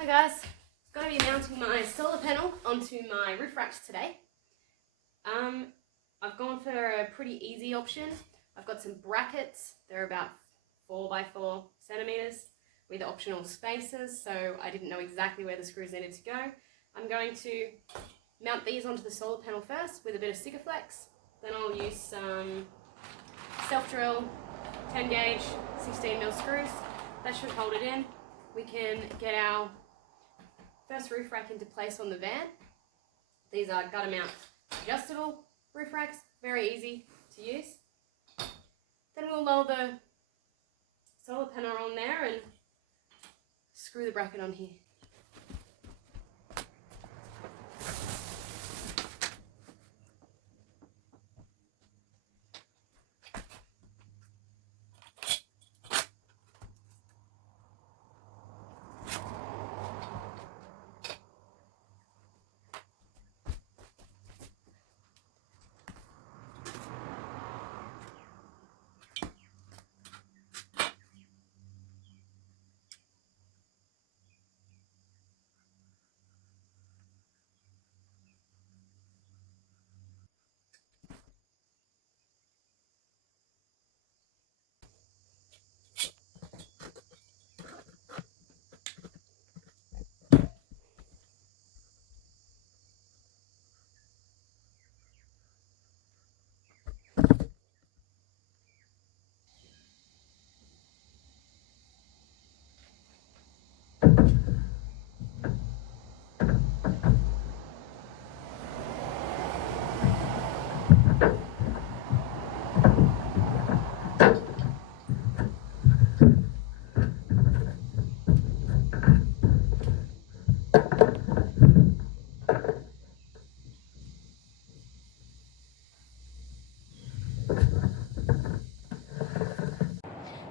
Hi guys, going to be mounting my solar panel onto my roof racks today. I've gone for a pretty easy option. I've got some brackets, they're about 4 by 4 centimeters with optional spacers, so I didn't know exactly where the screws needed to go. I'm going to mount these onto the solar panel first with a bit of Sikaflex. Then I'll use some self-drill 10 gauge 16mm screws. That should hold it in. We can get our first roof rack into place on the van. These are gutter mount adjustable roof racks, very easy to use. Then we'll lower the solar panel on there and screw the bracket on here.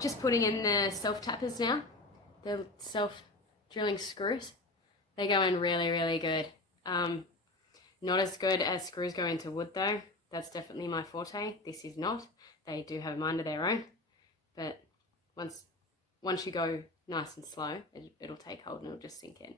Just putting in the self-tappers now, the self-drilling screws. They go in really, really good. Not as good as screws go into wood though. That's definitely my forte. This is not. They do have a mind of their own. But once you go nice and slow, it'll take hold and it'll just sink in.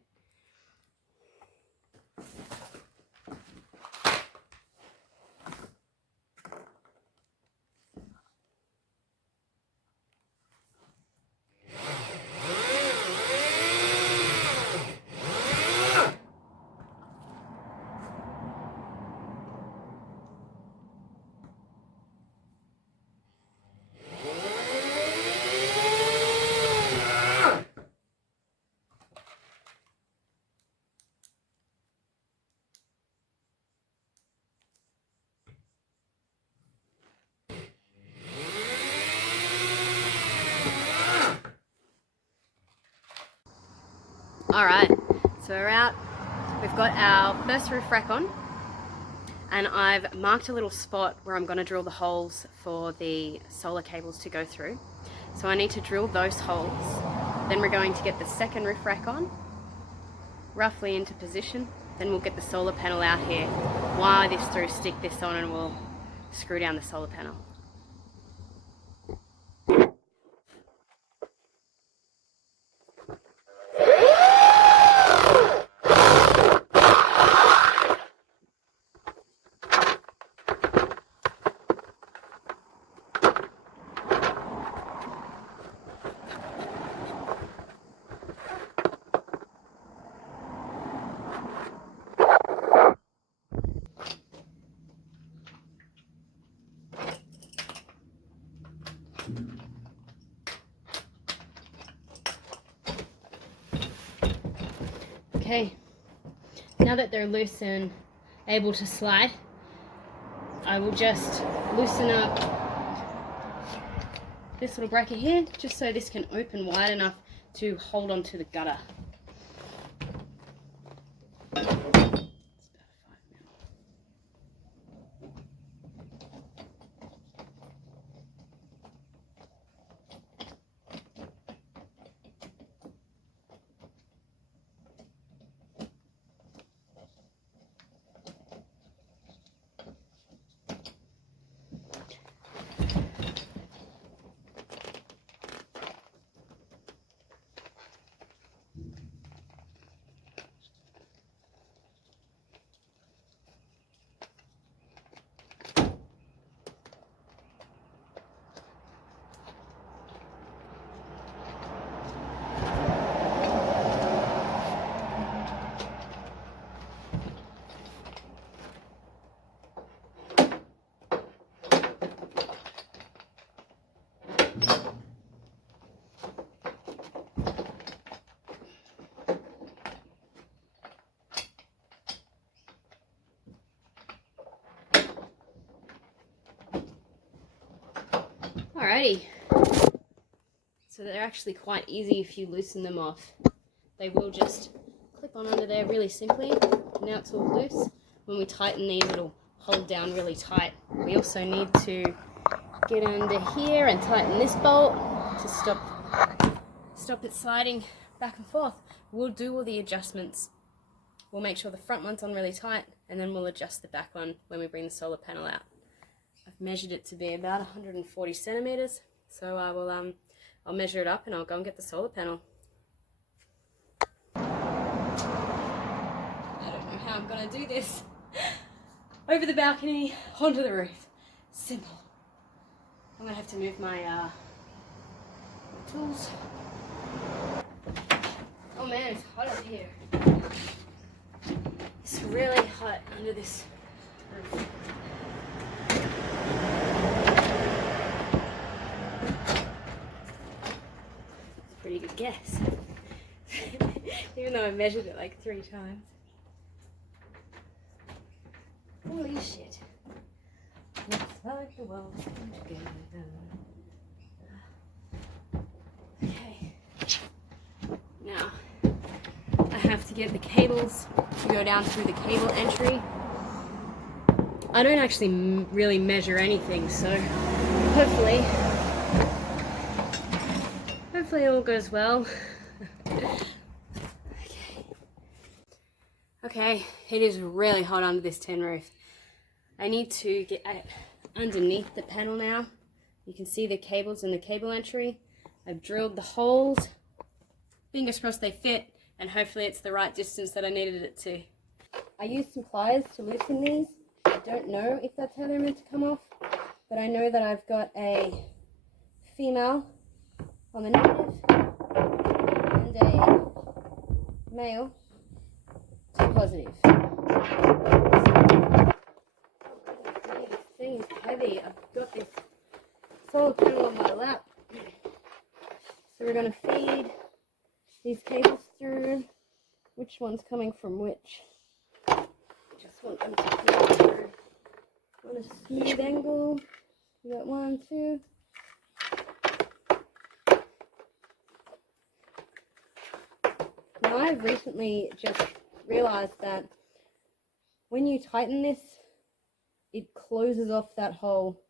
Alright, so we're out. We've got our first roof rack on, and I've marked a little spot where I'm going to drill the holes for the solar cables to go through. So I need to drill those holes. Then we're going to get the second roof rack on, roughly into position. Then we'll get the solar panel out here, wire this through, stick this on, and we'll screw down the solar panel. Okay, now that they're loose and able to slide, I will just loosen up this little bracket here, just so this can open wide enough to hold onto the gutter. Alrighty. So they're actually quite easy if you loosen them off. They will just clip on under there really simply. Now it's all loose. When we tighten these, it'll hold down really tight. We also need to get under here and tighten this bolt to stop it sliding back and forth. We'll do all the adjustments. We'll make sure the front one's on really tight, and then we'll adjust the back one when we bring the solar panel out. I've measured it to be about 140 centimeters, so I'll measure it up and I'll go and get the solar panel. I don't know how I'm gonna do this. Over the balcony, onto the roof. Simple. I'm gonna have to move my tools. Oh man, it's hot up here. It's really hot under this roof. It's a pretty good guess. Even though I measured it like 3 times. Holy shit. Looks like the world's going to go. Okay. Now, I have to get the cables to go down through the cable entry. I don't actually really measure anything, so hopefully all goes well. Okay, it is really hot under this tin roof. I need to get underneath the panel now. You can see the cables in the cable entry. I've drilled the holes. Fingers crossed they fit, and hopefully it's the right distance that I needed it to. I used some pliers to loosen these. I don't know if that's how they're meant to come off, but I know that I've got a female on the negative and a male to positive. This thing is heavy. I've got this solar panel on my lap. So we're going to feed these cables through. Which one's coming from which? Just want them to feed through on a smooth angle. We got 1, 2. Now I've recently just realized that when you tighten this, it closes off that hole,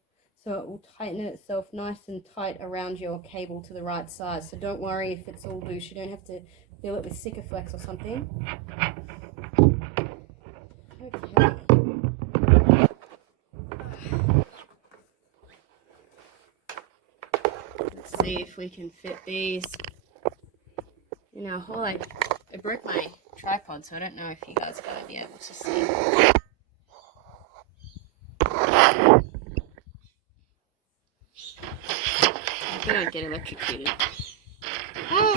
so it will tighten itself nice and tight around your cable to the right size. So don't worry if it's all loose. You don't have to fill it with Sikaflex or something. Okay. Let's see if we can fit these in our hole. I broke my tripod, so I don't know if you guys are going to be able to see. I think I'd get electrocuted. Oh!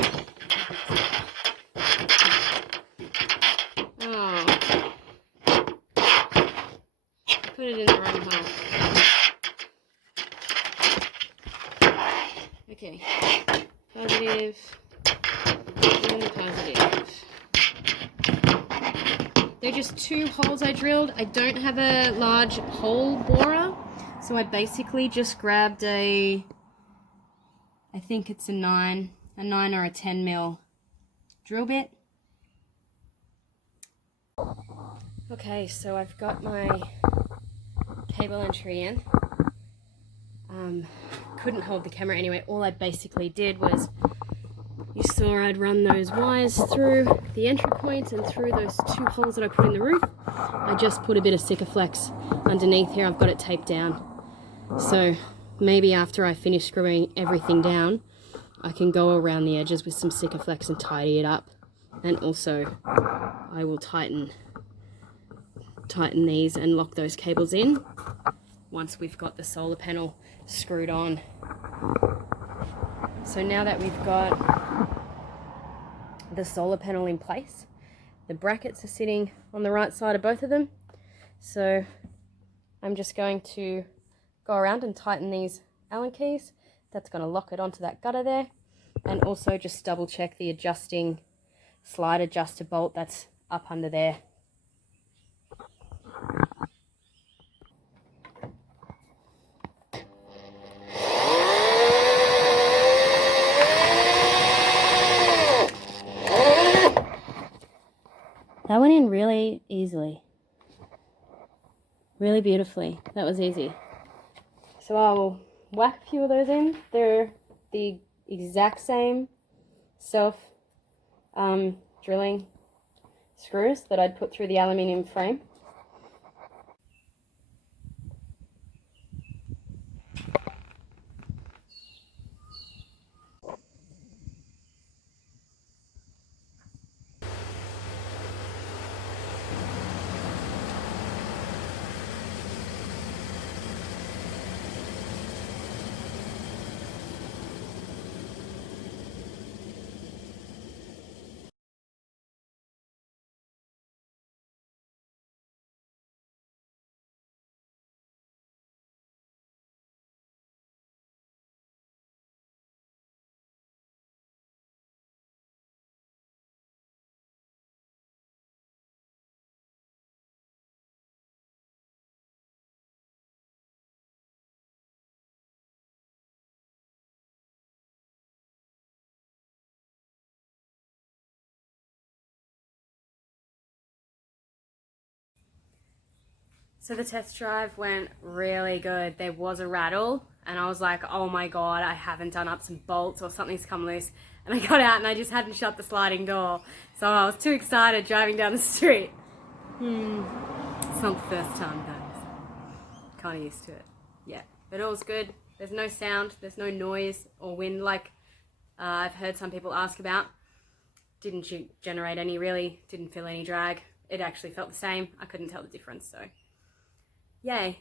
Put it in the wrong hole. Okay. Positive. And positive. They're just 2 holes I drilled. I don't have a large hole borer, so I basically just grabbed I think it's a 9 or a 10 mil drill bit. Okay, so I've got my cable entry in. Couldn't hold the camera anyway. All I basically did was, you saw I'd run those wires through the entry point and through those 2 holes that I put in the roof. I just put a bit of Sikaflex underneath here. I've got it taped down. So maybe after I finish screwing everything down, I can go around the edges with some Sikaflex and tidy it up. And also I will tighten these and lock those cables in once we've got the solar panel screwed on. So now that we've got the solar panel in place, the brackets are sitting on the right side of both of them. So I'm just going to go around and tighten these Allen keys. That's going to lock it onto that gutter there. And also just double check the adjusting slide adjuster bolt that's up under there. in really easily. Really beautifully. That was easy. So I'll whack a few of those in. They're the exact same self drilling screws that I'd put through the aluminium frame. So the test drive went really good. There was a rattle and I was like, oh my God, I haven't done up some bolts or something's come loose. And I got out and I just hadn't shut the sliding door. So I was too excited driving down the street. It's not the first time, guys. Kind of used to it. Yeah, but it was good. There's no sound, there's no noise or wind like I've heard some people ask about. Didn't generate any really, didn't feel any drag. It actually felt the same. I couldn't tell the difference, so yay.